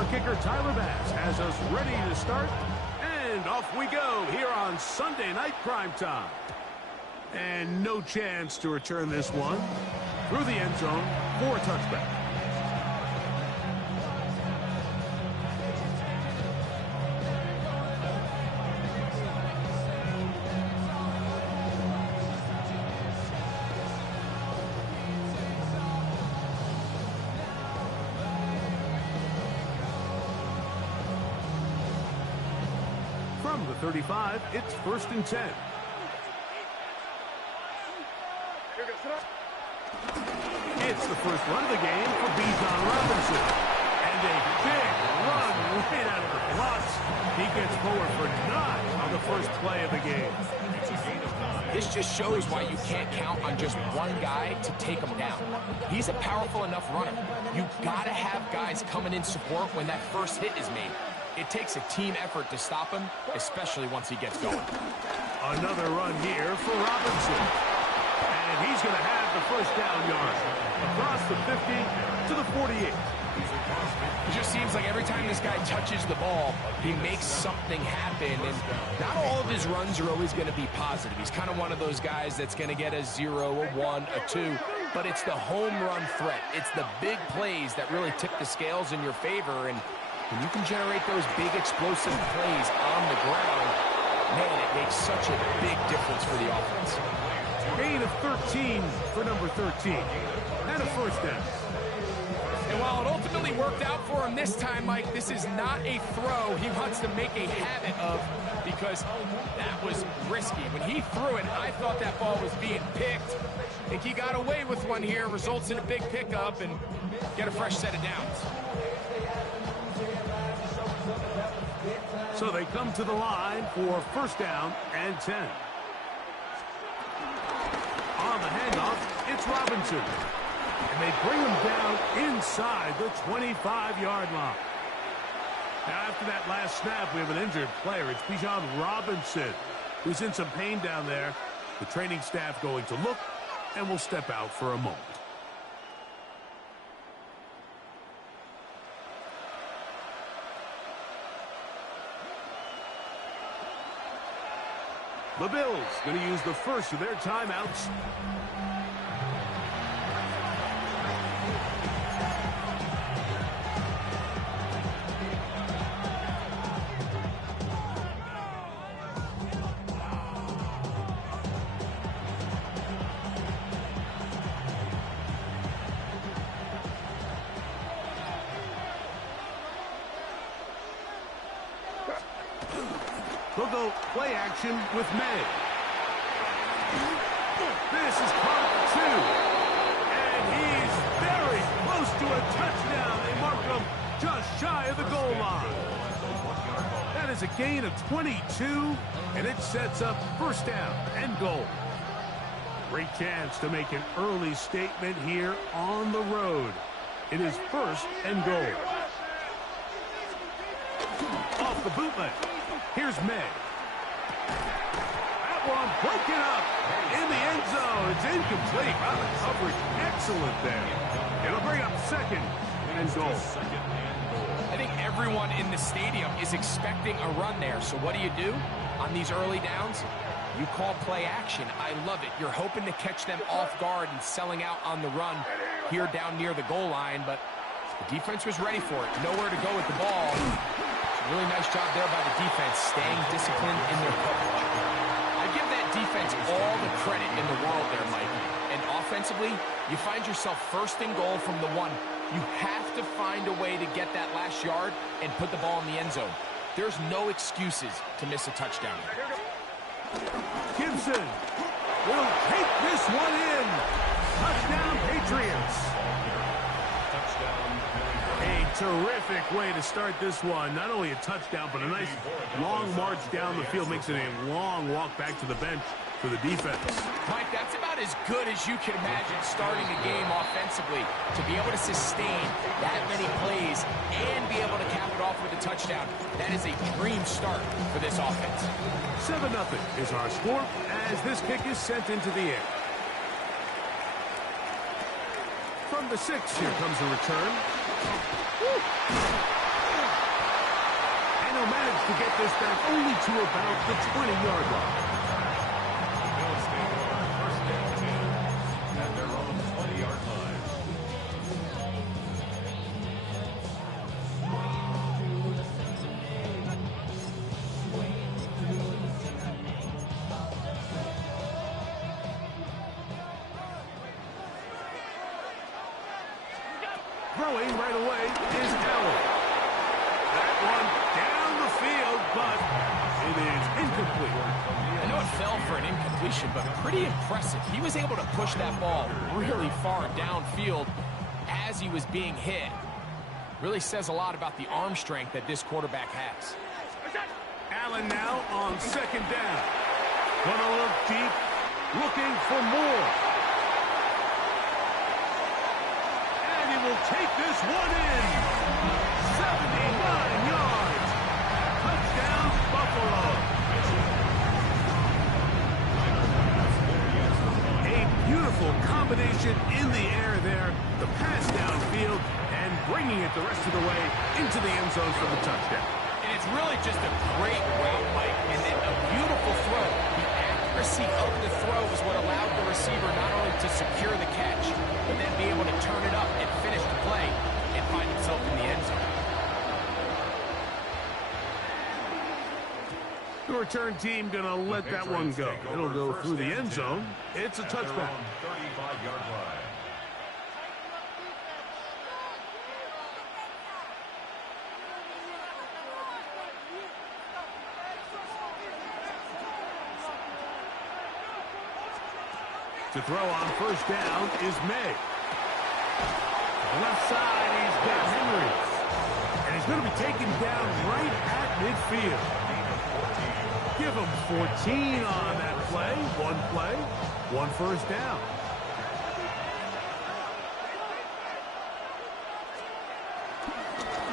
Our kicker, Tyler Bass, has us ready to start. And off we go here on Sunday Night Prime Time. And no chance to return this one through the end zone for a touchback. From the 35, it's 1st and 10. It's the first run of the game for Bijan Robinson. And a big run right out of the blocks. He gets forward for 9 on the first play of the game. This just shows why you can't count on just one guy to take him down. He's a powerful enough runner. You've got to have guys coming in support when that first hit is made. It takes a team effort to stop him, especially once he gets going. Another run here for Robinson. And he's going to have the first down yard. Across the 50 to the 48. It just seems like every time this guy touches the ball, he makes something happen. And not all of his runs are always going to be positive. He's kind of one of those guys that's going to get a 0, a 1, a 2. But it's the home run threat. It's the big plays that really tip the scales in your favor. And when you can generate those big explosive plays on the ground, man, it makes such a big difference for the offense. Gain of 13 for number 13. And a first down. And while it ultimately worked out for him this time, Mike, this is not a throw he wants to make a habit of, because that was risky. When he threw it, I thought that ball was being picked. I think he got away with one here, results in a big pickup, and get a fresh set of downs. So they come to the line for first down and 10. On the handoff, it's Robinson. And they bring him down inside the 25-yard line. Now, after that last snap, we have an injured player. It's Bijan Robinson, who's in some pain down there. The training staff going to look and will step out for a moment. The Bills going to use the first of their timeouts. They'll go play action with May. This is caught 2. And he's very close to a touchdown. They mark him just shy of the goal line. That is a gain of 22, and it sets up first down and goal. Great chance to make an early statement here on the road. It is first and goal. Off the bootleg. Here's May. That one broken up in the end zone. It's incomplete. Wow, the coverage excellent there. It'll bring up second and goal. I think everyone in the stadium is expecting a run there. So what do? On these early downs? You call play action. I love it. You're hoping to catch them off guard and selling out on the run here down near the goal line. But the defense was ready for it. Nowhere to go with the ball. Really nice job there by the defense, staying disciplined in their coverage. I give that defense all the credit in the world there, Mike. And offensively, you find yourself first and goal from the 1. You have to find a way to get that last yard and put the ball in the end zone. There's no excuses to miss a touchdown. Gibson will take this one in. Touchdown, Patriots. A terrific way to start this one. Not only a touchdown, but a nice long march down the field. Makes it a long walk back to the bench for the defense. Mike, that's about as good as you can imagine starting a game offensively. To be able to sustain that many plays and be able to cap it off with a touchdown, that is a dream start for this offense. 7-0 is our score as this kick is sent into the air. From the 6, here comes a return. And he'll manage to get this back only to about the 20-yard line. They'll stay on first and 10 at their own 20-yard line. Throwing right away is Allen. That one down the field, but it is incomplete. I know it fell for an incompletion, but pretty impressive. He was able to push that ball really far downfield as he was being hit. Really says a lot about the arm strength that this quarterback has. Allen now on second down. Gonna look deep, looking for more. And he will take this one in. 79 yards. Touchdown, Buffalo. A beautiful combination in the air there. The pass downfield and bringing it the rest of the way into the end zone for the touchdown. And it's really just a great route, Mike, and then a beautiful throw. The accuracy of the throw is what allowed the receiver not only to secure the catch, but then be able to turn it up and finish the play and find himself in the end zone. The return team gonna let that one go. It'll go through the end zone. It's a touchback. 35-yard line. To throw on first down is May. Left side, he's got Henry. And he's going to be taken down right at midfield. Give him 14 on that play. One first down.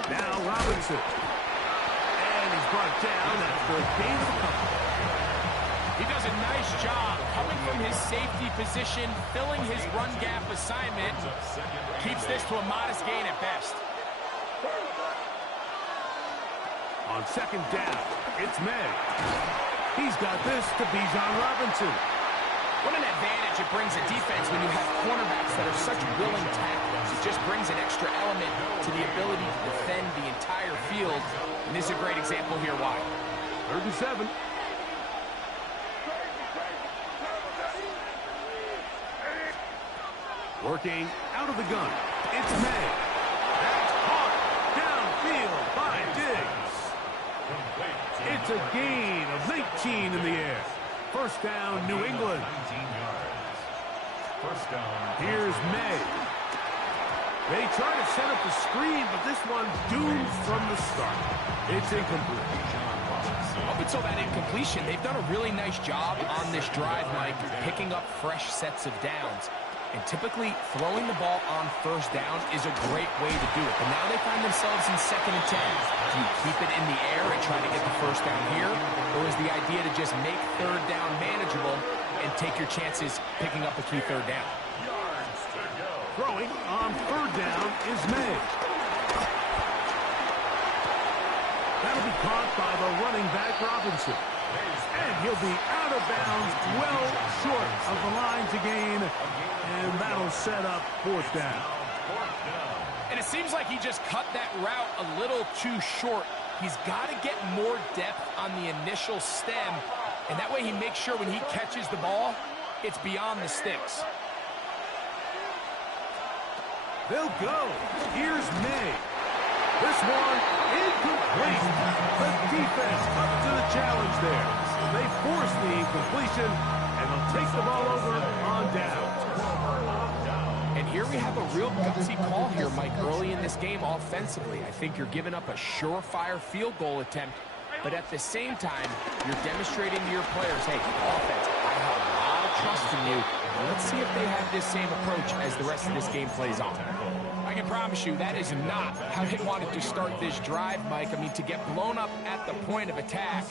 Now Robinson. And he's brought down after a gain of a couple. He does a nice job coming from his safety position, filling his run gap assignment. Keeps this to a modest gain at best. On second down, it's May. He's got this to Bijan Robinson. What an advantage it brings a defense when you have cornerbacks that are such willing tacklers. It just brings an extra element to the ability to defend the entire field. And this is a great example here why. 37. Working out of the gun. It's May. That's caught downfield by Diggs. It's a gain of 19 in the air. First down, New England. 19 yards. First down. Here's May. They try to set up the screen, but this one doomed from the start. It's incomplete. Up until that incompletion, they've done a really nice job on this drive, Mike, picking up fresh sets of downs. And typically, throwing the ball on first down is a great way to do it. But now they find themselves in 2nd and 10. Do you keep it in the air and try to get the first down here? Or is the idea to just make third down manageable and take your chances picking up a key third down? Throwing on third down is May. That'll be caught by the running back Robinson. And he'll be out of bounds, well short of the line to gain. And that'll set up fourth down. And it seems like he just cut that route a little too short. He's got to get more depth on the initial stem. And that way he makes sure when he catches the ball, it's beyond the sticks. They'll go. Here's May. This one incomplete. The defense up to the challenge there. They force the incompletion, and they'll take the ball over on down. And here we have a real gutsy call here, Mike, early in this game offensively. I think you're giving up a surefire field goal attempt, but at the same time, you're demonstrating to your players, hey, offense, I have a lot of trust in you. Let's see if they have this same approach as the rest of this game plays on. I can promise you that is not how they wanted to start this drive, Mike. I mean, to get blown up at the point of attack,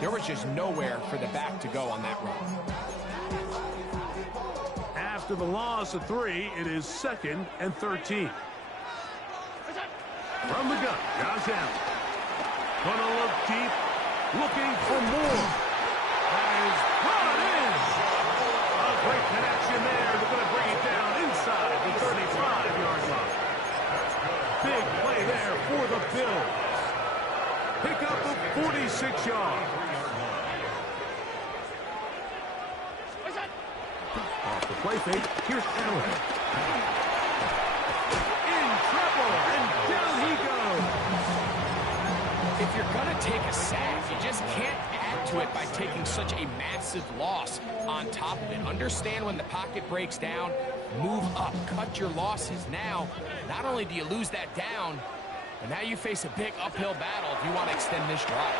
there was just nowhere for the back to go on that run. After the loss of 3, it is 2nd and 13. From the gun, Josh Allen. Gonna look deep, looking for more. That is brought in. A great connection there. They're going to bring it down inside the 35-yard line. Big play there for the Bills. Pick up of 46 yards. Off the play fake, here's Allen. In trouble, and down he goes. If you're going to take a sack, you just can't add to it by taking such a massive loss on top of it. Understand when the pocket breaks down, move up, cut your losses. Now, not only do you lose that down, but now you face a big uphill battle if you want to extend this drive.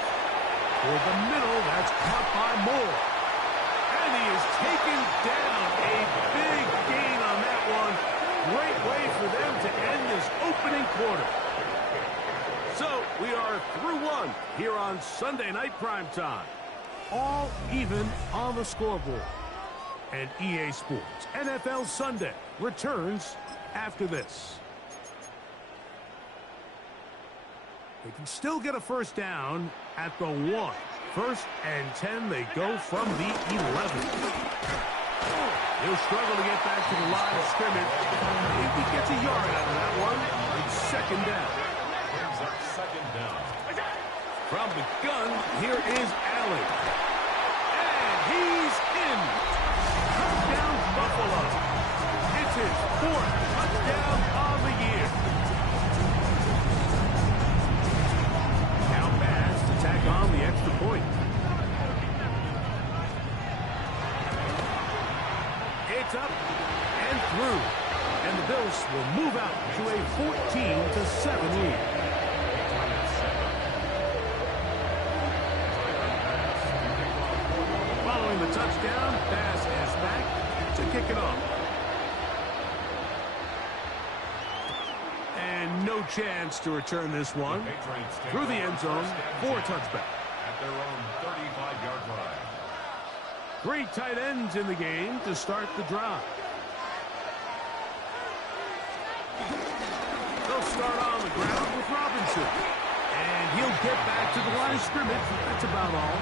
For the middle, that's caught by Moore. And he is taken down. A big gain on that one. Great way for them to end this opening quarter. So, we are through one here on Sunday Night Primetime. All even on the scoreboard. And EA Sports NFL Sunday returns after this. They can still get a first down at the 1. 1st and 10, they go from the 11. He'll struggle to get back to the line of scrimmage. If he gets a yard out of that one, it's second down. From the gun, here is Allen. And he's in. Touchdown, Buffalo. It's his 4th touchdown of the year. Now pass to tack on the extra point. It's up and through. And the Bills will move out to a 14-7 lead. Following the touchdown, pass is back to kick it off. And no chance to return this one through the end zone for a touchback. At their own 35-yard line. 3 tight ends in the game to start the drive. They'll start on the ground with Robinson. And he'll get back to the line of scrimmage. That's about all.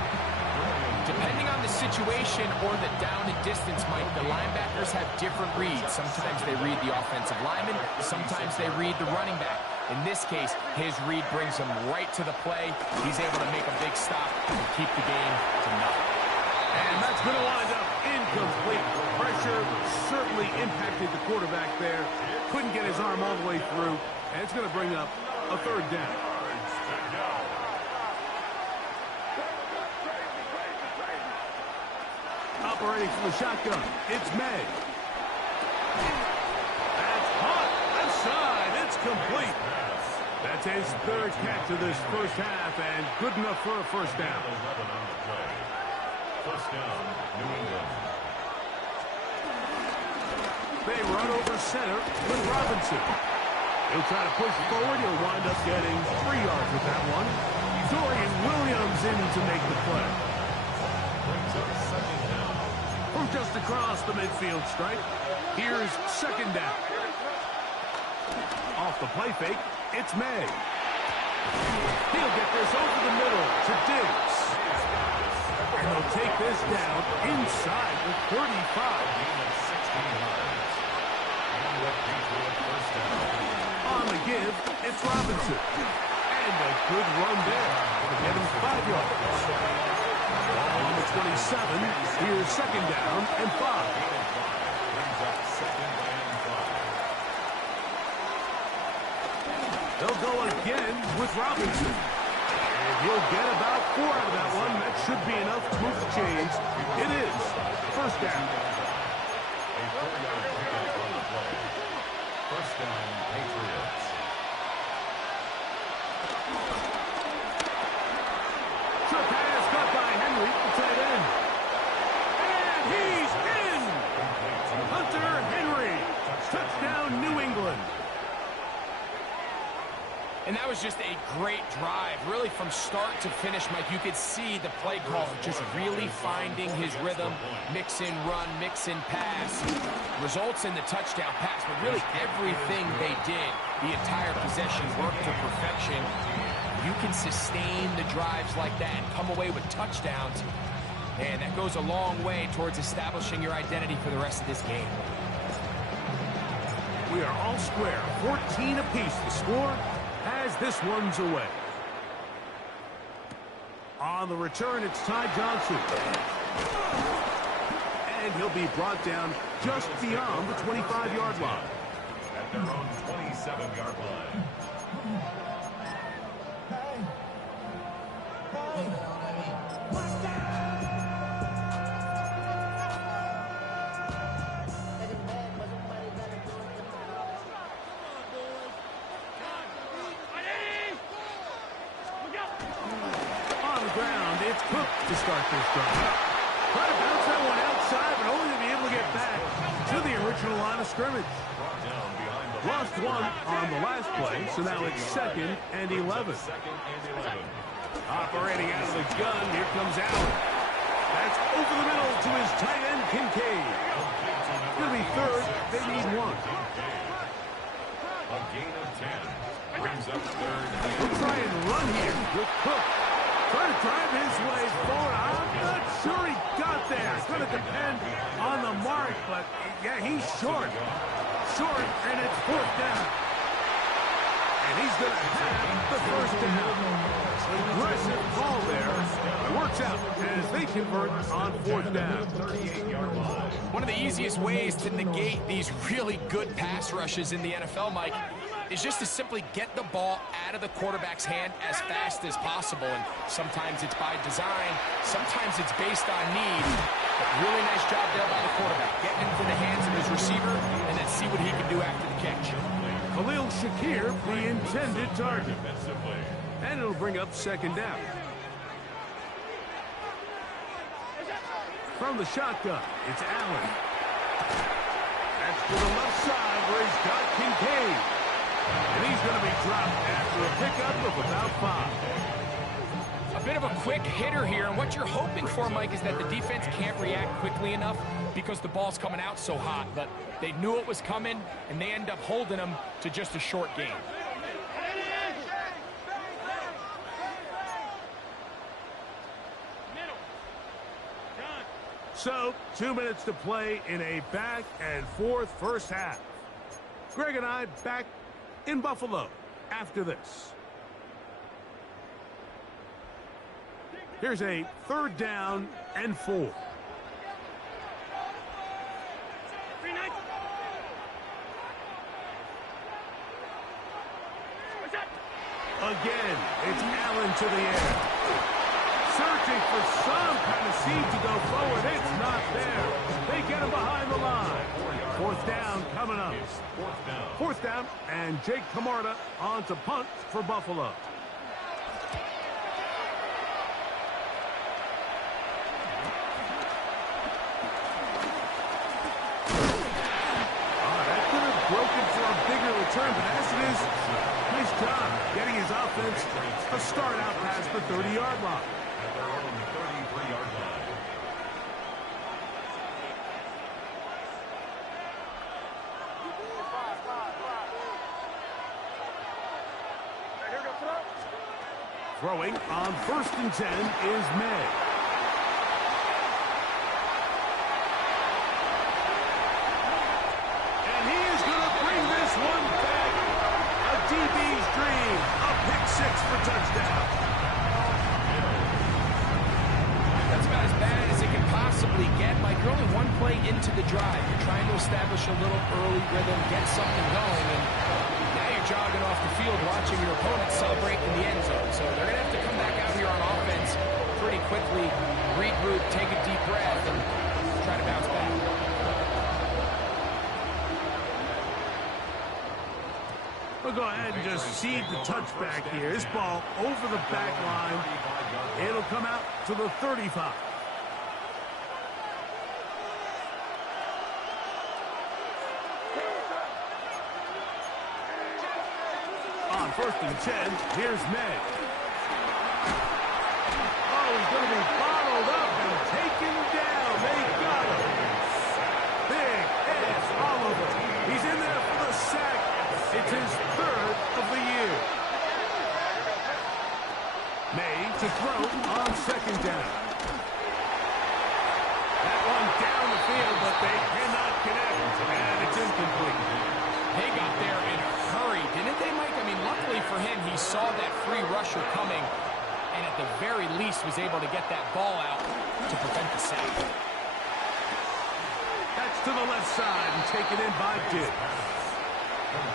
Depending on the situation or the down and distance, Mike, the linebackers have different reads. Sometimes they read the offensive lineman. Sometimes they read the running back. In this case, his read brings him right to the play. He's able to make a big stop and keep the game to nothing. And that's going to wind up incomplete. Pressure certainly impacted the quarterback there. Couldn't get his arm all the way through. And it's going to bring up a 3rd down. Operating from the shotgun, it's May. That's hot. Left side, it's complete. That's his 3rd catch of this first half, and good enough for a first down. First down, New England. They run over center with Robinson. He'll try to push forward. He'll wind up getting 3 yards with that one. Dorian Williams in to make the play. Brings up second down. From just across the midfield stripe, here's second down. Off the play fake, it's May. He'll get this over the middle to Diggs. And they'll take this down inside the 35. On the give, it's Robinson. And a good run there. It'll get him 5 yards. On the 27, here's second down and 5. They'll go again with Robinson. And he'll get about 4 out of that one. That should be enough to move the chains. It is first down. First down, Patriots. Short pass caught by Henry, the tight end. And he's in! Hunter Henry. Touchdown, New England. And that was just a great drive, really from start to finish, Mike. You could see the play caller just really finding his rhythm, mix in run, mix in pass. Results in the touchdown pass, but really everything they he did the entire possession work to perfection. You can sustain the drives like that and come away with touchdowns, and that goes a long way towards establishing your identity for the rest of this game. We are all square, 14 apiece. The score as this one's away. On the return, it's Ty Johnson. And he'll be brought down just beyond the 25-yard line. At their own 27-yard line. To start this drive. Try to bounce that one outside, but only to be able to get back to the original line of scrimmage. Lost one on the last play, so now it's 2nd and 11. Operating out of the gun, here comes Allen. That's over the middle to his tight end, Kincaid. It's going to be 3rd. They need 1. A gain of 10. Brings up 3rd. We'll try and run here with Cook. Trying to drive his way forward. I'm not sure he got there. It's going to depend on the mark, but yeah, he's short. Short, and it's 4th down. And he's going to have the 1st down. Aggressive call there. Works out as they convert on 4th down. One of the easiest ways to negate these really good pass rushes in the NFL, Mike, is just to simply get the ball out of the quarterback's hand as fast as possible. And sometimes it's by design, sometimes it's based on need. But really nice job there by the quarterback. Getting into the hands of his receiver and then see what he can do after the catch. Khalil Shakir, the intended target. And it'll bring up 2nd down. From the shotgun, it's Allen. That's to the left side where he's got Kincaid. And he's going to be dropped after a pickup of about 5. A bit of a quick hitter here, and what you're hoping for, Mike, is that the defense can't react quickly enough because the ball's coming out so hot. But they knew it was coming, and they end up holding them to just a short game. So, 2 minutes to play in a back-and-forth first half. Greg and I back in Buffalo after this. Here's a 3rd down and 4. Again, it's Allen to the air. Searching for some kind of seed to go forward. It's not there. They get him behind the line. 4th down coming up. 4th down, and Jake Camarda on to punt for Buffalo. That could have broken for a bigger return, but as it is, nice job getting his offense a start out past the 30-yard line. At their own 33-yard line. Throwing on 1st and 10 is May. And he is going to bring this one back. A DB's dream. A pick 6 for touchdown. That's about as bad as it can possibly get. Mike, you're only 1 play into the drive. You're trying to establish a little early rhythm, get something going, and now you're jogging off the field watching your opponent celebrate in the end zone. So they're going to have to come back out here on offense pretty quickly, regroup, take a deep breath, and try to bounce back. We'll go ahead and just seed the touchback here. This ball over the back line. It'll come out to the 35. On 1st and 10, here's May. Oh, he's going to be bottled up and taken down. They got him. Big Ed Oliver. He's in there for the sack. It That's his third of the year. May to throw on second down. That one down the field, but they cannot connect, and it's incomplete. They got there in a hurry, didn't they, Mike? I mean, luckily for him, he saw that free rusher coming, and at the very least was able to get that ball out to prevent the sack. That's to the left side and taken in by Diggs.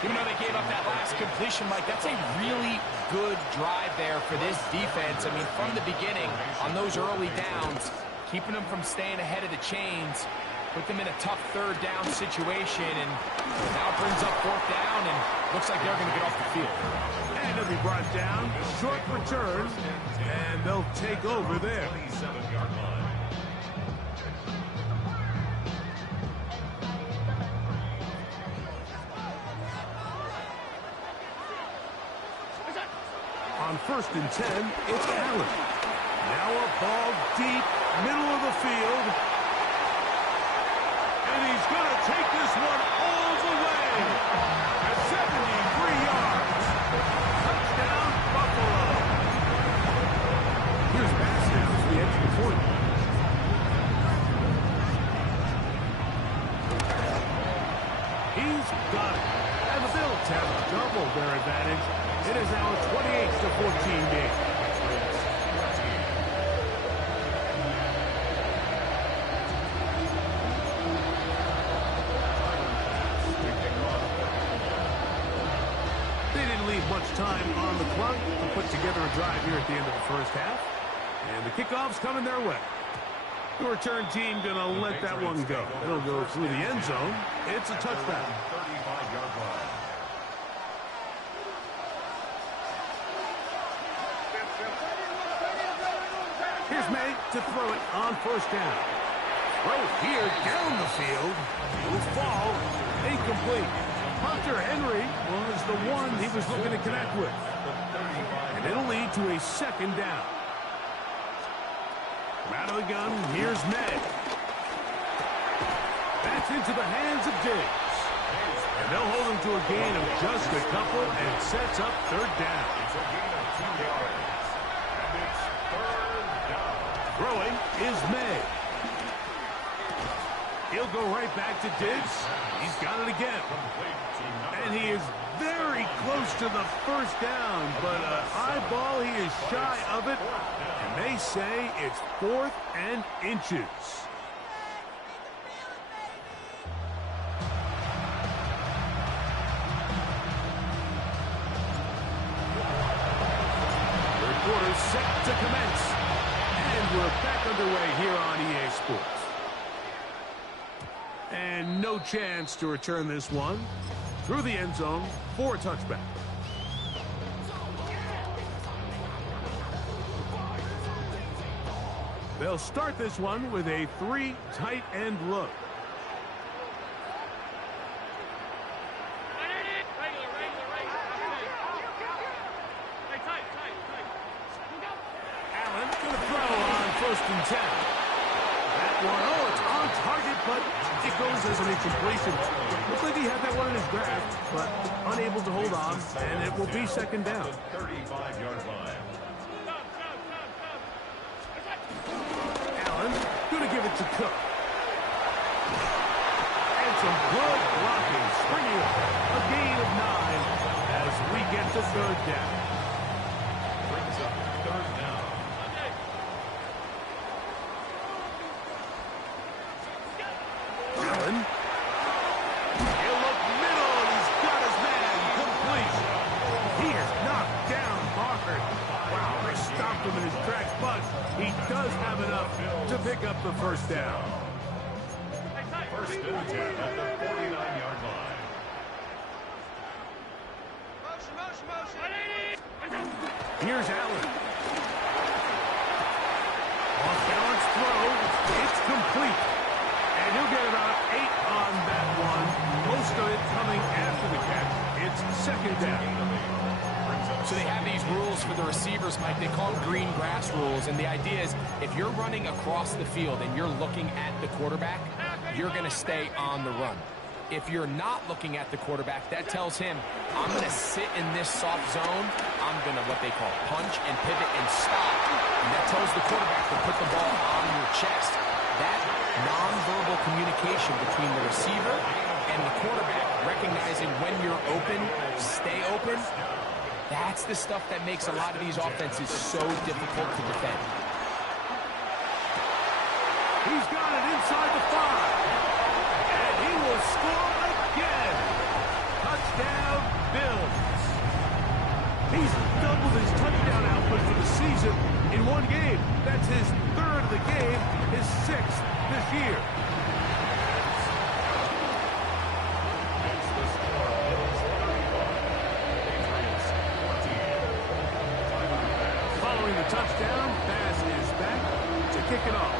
Even though they gave up that last completion, Mike, that's a really good drive there for this defense. I mean, from the beginning, on those early downs, keeping them from staying ahead of the chains, put them in a tough third down situation, and now brings up fourth down, and looks like they're going to get off the field. And it'll be brought down, short return, and they'll take over there. 27-yard line. On 1st and 10, it's Allen. Now a ball deep, middle of the field. And he's going to take this one all the way. At 73 yards. Touchdown, Buffalo. Here's pass now to the extra point. He's got it. And the Bills have doubled their advantage. It is now a 28-14 game. They didn't leave much time on the clock to put together a drive here at the end of the first half. And the kickoff's coming their way. The return team going to let that one go. It'll go through the end zone. It's a touchdown. 35-yard line. Here's May to throw it on 1st down. Throw here down the field. Will fall. Incomplete. Hunter Henry was the one he was looking to connect with. And it'll lead to a 2nd down. From out of the gun, here's May. That's into the hands of Diggs. And they'll hold him to a gain of just a couple and sets up 3rd down. It's a gain of 2 yards. And it's 3rd down. Throwing is May. He'll go right back to Diggs. He's got it again. And he is very close to the 1st down, but an eyeball, he is shy of it. And they say it's 4th and inches. Third quarter set to commence. And we're back underway here on EA Sports. And no chance to return this one through the end zone for a touchback. They'll start this one with a 3 tight end look. Allen going to throw on 1st and 10. That one, oh, it's on target, but it goes as an incompletion. Looks like he had that one in his grasp, but unable to hold on, and it will be 2nd down. 35-yard line. Allen going to give it to Cook. And some good blocking, springing up. A gain of 9 as we get to 3rd down. Brings up 3rd down. Allen. He'll look middle, and he's got his man complete. He is knocked down hard. Wow, they stopped him in his tracks, but he does have enough to pick up the 1st down. 1st and 10 at the 49-yard line. Here's Allen. Off-balance throw. It's complete. And he'll get about 8 on that one. Most of it coming after the catch. It's 2nd down. So they have these rules for the receivers, Mike. They call them green grass rules. And the idea is if you're running across the field and you're looking at the quarterback, you're going to stay on the run. If you're not looking at the quarterback, that tells him, I'm going to sit in this soft zone. I'm going to what they call punch and pivot and stop. And that tells the quarterback to put the ball on your chest. That nonverbal communication between the receiver and the quarterback, recognizing when you're open, stay open, that's the stuff that makes a lot of these offenses so difficult to defend. He's got it inside the 5. And he will score again. Touchdown, Bills. He's doubled his touchdown output for the season in one game. That's his 3rd of the game, his 6th this year. Following the touchdown, pass is back to kick it off.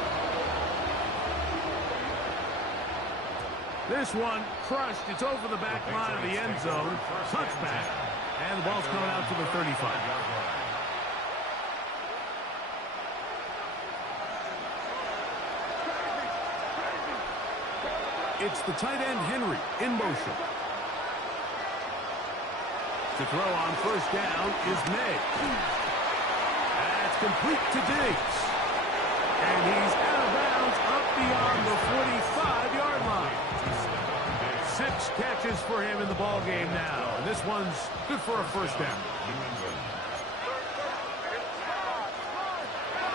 This one crushed. It's over the back line of the end zone. Touchback. And the ball's coming out to the 35. It's the tight end, Henry, in motion. To throw on first down is May. That's complete to Diggs. And he's out of bounds up beyond the 45-yard line. 6 catches for him in the ball game now. And this one's good for a first down.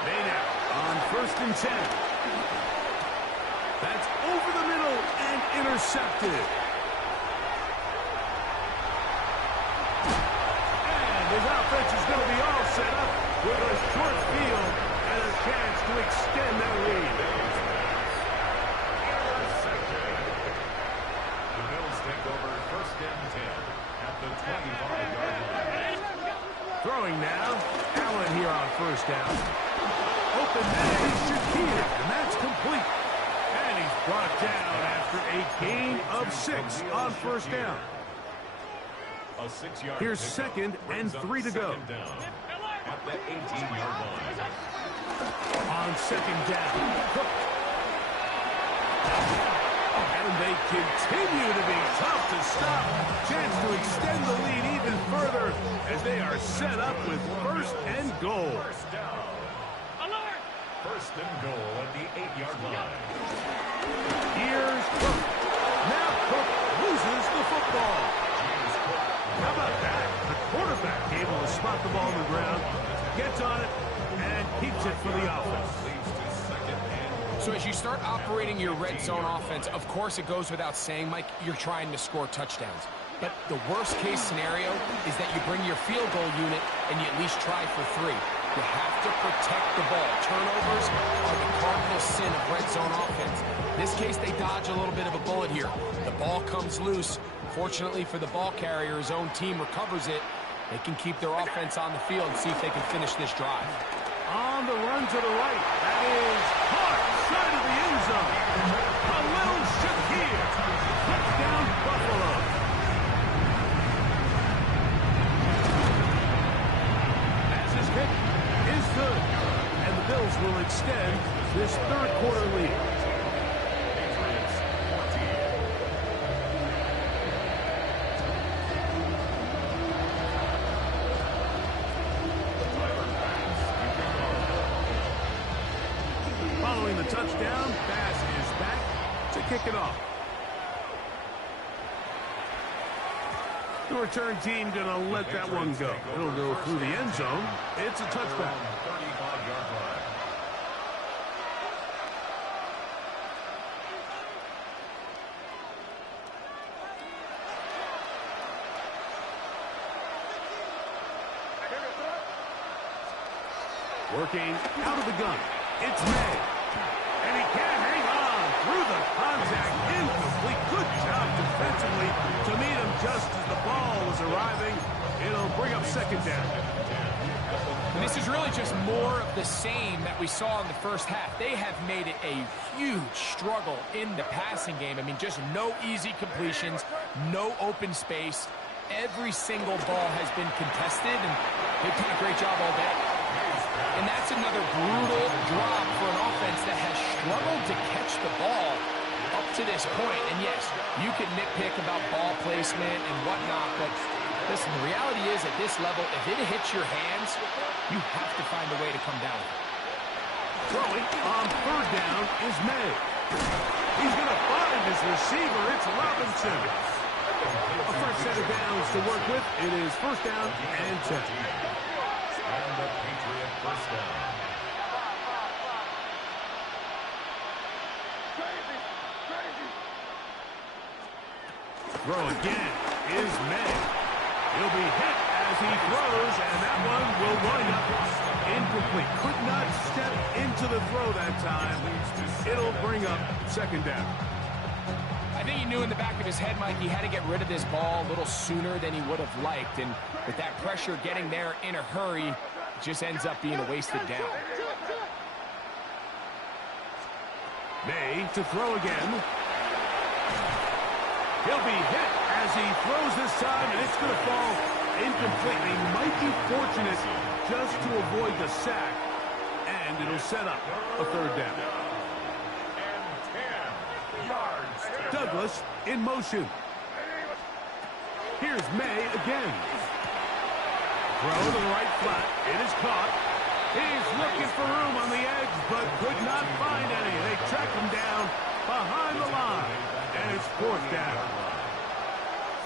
May now on first and 10. That's over the middle and intercepted. And his offense is going to be all set up with a short field and a chance to extend their lead. The Bills take over first and 10 at the 25-yard line. Throwing now. Allen here on first down. Open man is Shakir, and that's complete. And he's brought down after a gain of 6 on first down. A 6-yard Here's second and 3 to go. At the 18-yard line. On second down. And they continue to be tough to stop. Chance to extend the lead even further as they are set up with first and goal. First down. First and goal at the 8-yard line. Here's Cook. Now Cook loses the football. How about that? The quarterback able to spot the ball on the ground, gets on it, and keeps it for the offense. So as you start operating your red zone offense, of course it goes without saying, Mike, you're trying to score touchdowns. But the worst case scenario is that you bring your field goal unit and you at least try for 3. You have to protect the ball. Turnovers are the cardinal sin of red zone offense. In this case, they dodge a little bit of a bullet here. The ball comes loose. Fortunately for the ball carrier, his own team recovers it. They can keep their offense on the field and see if they can finish this drive. On the run to the right. That is caught side of the end zone. Khalil Shakir. Touchdown, Buffalo. As his kick is good. And the Bills will extend this third quarter lead. Following the touchdown, pass is back to kick it off. The return team going to let that one go. It'll go through the end zone. It's a touchback. 35-yard line. Working out of the gun. It's May. And he can't hang on through the contact. Incomplete. Good job defensively to meet him just as the ball was arriving. It'll bring up second down. And this is really just more of the same that we saw in the first half. They have made it a huge struggle in the passing game. I mean, just no easy completions, no open space. Every single ball has been contested, and they've done a great job all day. And that's another brutal drop for an offense that has struggled to catch the ball up to this point, and yes, you can nitpick about ball placement and whatnot, but listen, the reality is at this level, if it hits your hands, you have to find a way to come down with it. Throwing on third down is May. He's going to find his receiver. It's Robinson. A fresh set of downs to work with. It is first down and 10. And the Patriot first down. Throw again is May. He'll be hit as he throws, and that one will wind up incomplete. Could not step into the throw that time. It'll bring up second down. I think he knew in the back of his head, Mike, he had to get rid of this ball a little sooner than he would have liked. And with that pressure getting there in a hurry, it just ends up being a wasted down. May to throw again. He'll be hit as he throws this time, and it's going to fall incomplete. He might be fortunate just to avoid the sack, and it'll set up a third down. Douglas in motion. Here's May again. Throw to the right flat. It is caught. He's looking for room on the edge, but could not find any. They track him down behind the line, and it's fourth down.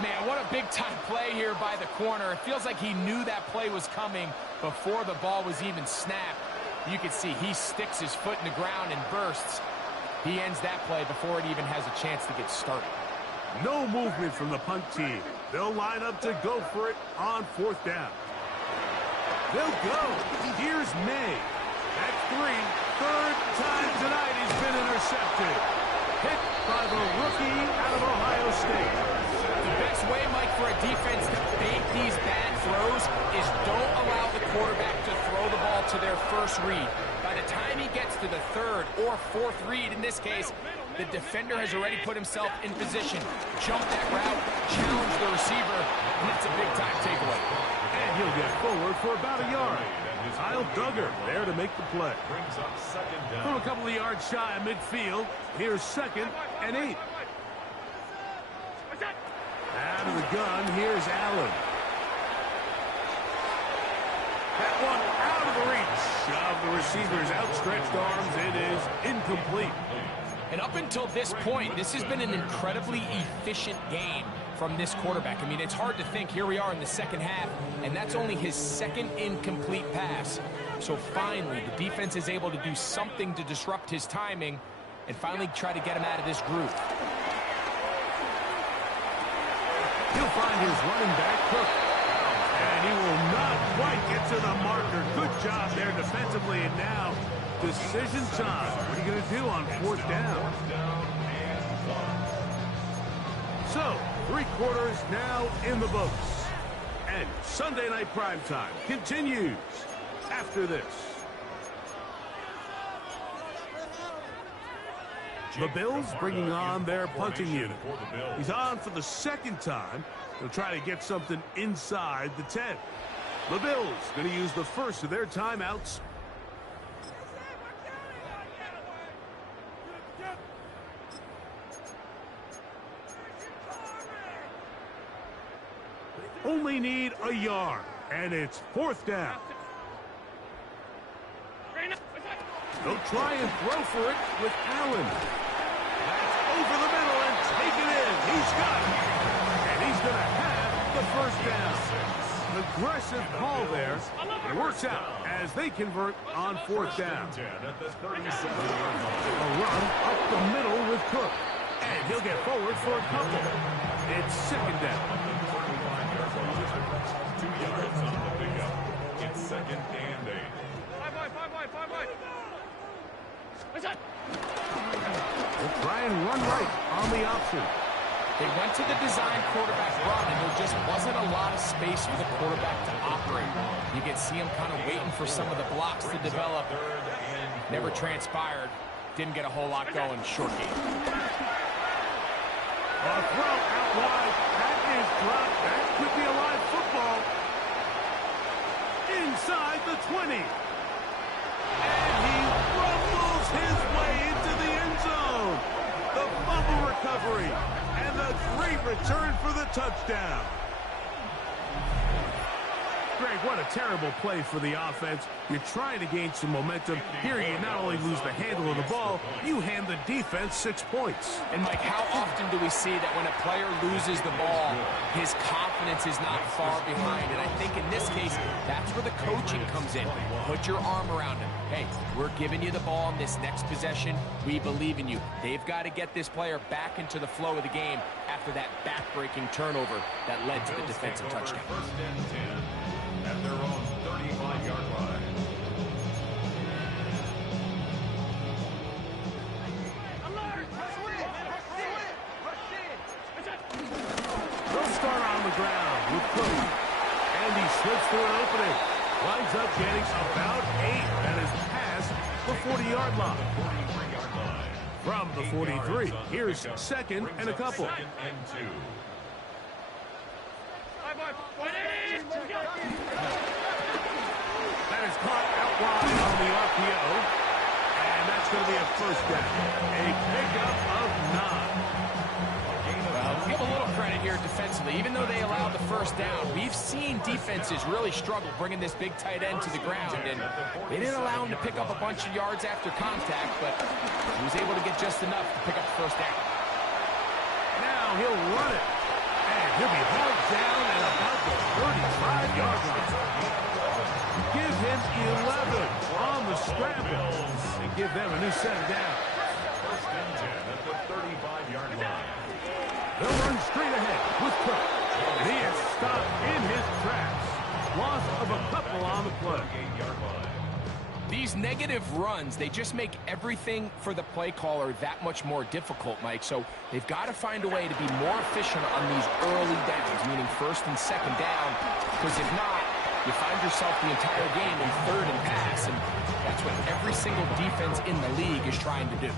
Man, what a big-time play here by the corner. It feels like he knew that play was coming before the ball was even snapped. You can see he sticks his foot in the ground and bursts. He ends that play before it even has a chance to get started. No movement from the punt team. They'll line up to go for it on fourth down. They'll go. Here's May. That's three. Third time tonight he's been intercepted. Hit by the rookie out of Ohio State. The best way, Mike, for a defense to bait these bad throws is don't allow the quarterback to throw the ball to their first read. By the time he gets to the third or fourth read, in this case, the defender has already put himself in position. Jump that route, challenge the receiver, and that's a big-time takeaway. And he'll get forward for about a yard. Kyle Duggar there to make the play. From a couple of yards shy of midfield, here's second and 8. Out of the gun, here's Allen. That one out of the reach of the receiver's outstretched arms. It is incomplete. And up until this point, this has been an incredibly efficient game from this quarterback. I mean, it's hard to think. Here we are in the second half, and that's only his second incomplete pass. So finally, the defense is able to do something to disrupt his timing and finally try to get him out of this groove. He'll find his running back, Cook. And he will not quite get to the marker. Good job there defensively, and now decision time. What are you going to do on fourth down? So, 3 quarters now in the books. And Sunday Night Primetime continues after this. The Bills bringing on their punting unit. He's on for the second time. They'll try to get something inside the 10. The Bills going to use the first of their timeouts. Only need a yard, and it's fourth down. They'll try and throw for it with Allen. That's over the middle and take it in. He's got it. And he's going to have the first down. An aggressive call there. It works out as they convert on fourth down. A run up the middle with Cook. And he'll get forward for a couple. It's second down. 2 yards on the pickup. It's second and 8. They'll try and run right on the option. They went to the design quarterback run, and there just wasn't a lot of space for the quarterback to operate. You can see him kind of waiting for some of the blocks to develop. Never transpired. Didn't get a whole lot going. Short game. A throw out wide. That is dropped. That could be a live football. Inside the 20. And he rumbles his way into the end zone. The fumble recovery. And the great return for the touchdown. Greg, what a terrible play for the offense. You're trying to gain some momentum. Here you not only lose the handle of the ball, you hand the defense 6 points. And, Mike, how often do we see that when a player loses the ball, his confidence is not far behind? And I think in this case, that's where the coaching comes in. Put your arm around him. Hey, we're giving you the ball in this next possession. We believe in you. They've got to get this player back into the flow of the game after that back-breaking turnover that led to the defensive touchdown. First and 10 at their own 35-yard line. They'll start on the ground with Cook. And he slips through an opening. Winds up getting about 8. That is past the 40-yard line. From the 43, here's second and a couple. Second and 2. That is caught out wide on the RPO. And that's going to be a first down. A pickup of 9. Well, give a little credit here defensively. Even though they allowed the first down, we've seen defenses really struggle bringing this big tight end to the ground. And they didn't allow him to pick up a bunch of yards after contact, but he was able to get just enough to pick up the first down. Now he'll run it. And he'll be hauled down at about the 35-yard line. Give him 11 on the scramble. And give them a new set of downs. First and 10 at the 35-yard line. They'll run straight ahead with Cook. And he is stopped in his tracks. Loss of a couple on the play. 8-yard line. These negative runs, they just make everything for the play caller that much more difficult, Mike. So they've got to find a way to be more efficient on these early downs, meaning first and second down, because if not, you find yourself the entire game in third and pass, and that's what every single defense in the league is trying to do.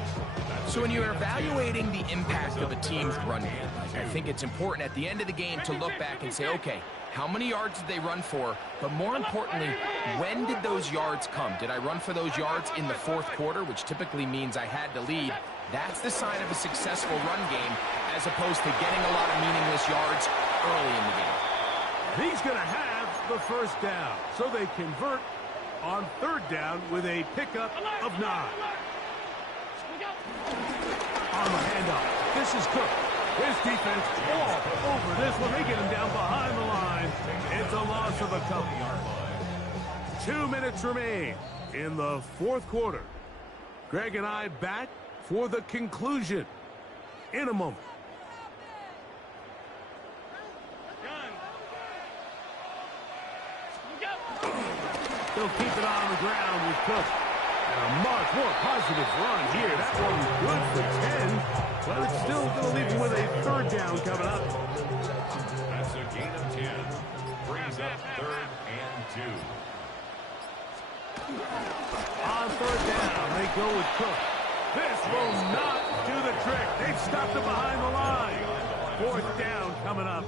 So when you're evaluating the impact of a team's run game, I think it's important at the end of the game to look back and say, okay, how many yards did they run for? But more importantly, when did those yards come? Did I run for those yards in the fourth quarter, which typically means I had to lead? That's the sign of a successful run game, as opposed to getting a lot of meaningless yards early in the game. He's going to have the first down. So they convert on third down with a pickup of 9. On the handoff, this is Cook. His defense all over this one. They get him down behind the line. It's a loss of a couple. 2 minutes remain in the fourth quarter. Greg and I back for the conclusion in a moment. They'll keep it on the ground with Cook. And a much more positive run here. That one good for 10. But it's still going to leave him with a third down coming up. That's a gain of 10. Brings up third and 2. On third down, they go with Cook. This will not do the trick. They've stopped it behind the line. Fourth down coming up.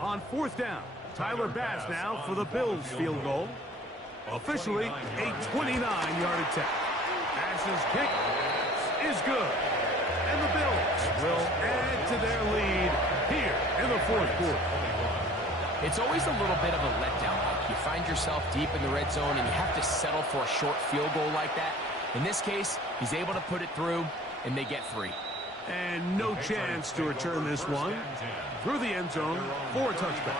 On fourth down, Tyler Bass now for the Bills field goal. Officially a 29-yard attack. Bass's kick is good. And the Bills will add to their lead here in the fourth quarter. It's always a little bit of a letdown. You find yourself deep in the red zone and you have to settle for a short field goal like that. In this case, he's able to put it through, and they get 3. And no chance to return this one through the end zone for a touchback.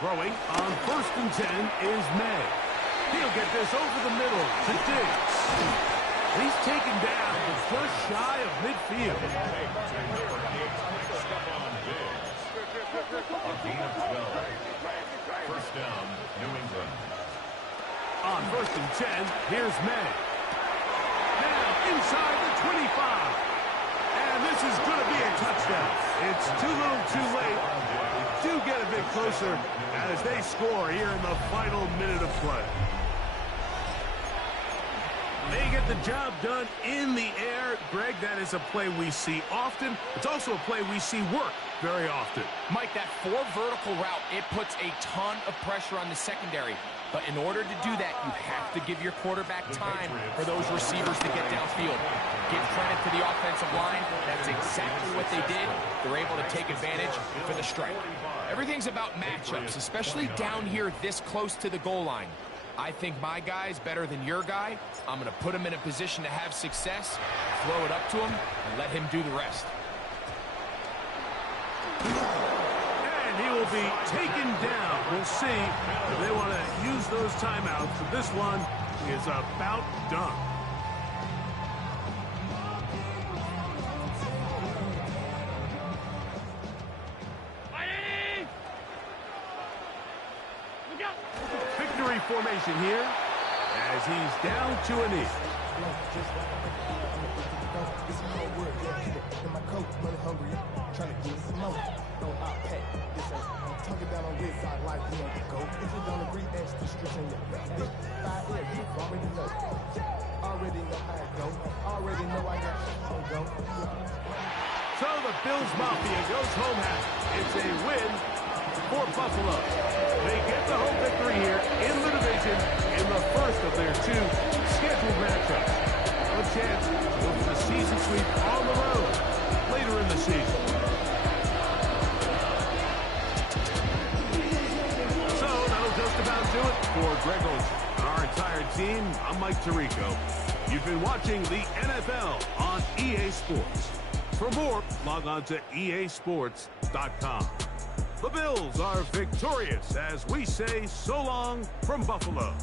Throwing on first and 10 is May. He'll get this over the middle to Diggs. He's taken down to just shy of midfield. A gain of 12. First down, New England. On first and 10, here's May. Now inside the 25. And this is going to be a touchdown. It's too little too late. do get a bit closer as they score here in the final minute of play. They get the job done in the air. Greg, that is a play we see often. It's also a play we see work very often. Mike, that 4 vertical route, it puts a ton of pressure on the secondary. But in order to do that, you have to give your quarterback time for those receivers to get downfield. Give credit to the offensive line. That's exactly what they did. They're able to take advantage for the strike. Everything's about matchups, especially down here this close to the goal line. I think my guy's better than your guy. I'm going to put him in a position to have success, throw it up to him, and let him do the rest. And he will be taken down. We'll see if they want to use those timeouts. But this one is about done. Victory formation here as he's down to a knee. So the Bills Mafia goes home happy. It's a win for Buffalo. They get the home victory here in the division in the first of their 2 scheduled matchups. A chance to look for the season sweep on the road later in the season. So that'll just about do it for Greg Olsen and our entire team. I'm Mike Tirico. You've been watching the NFL on EA Sports. For more, log on to easports.com. The Bills are victorious as we say so long from Buffalo.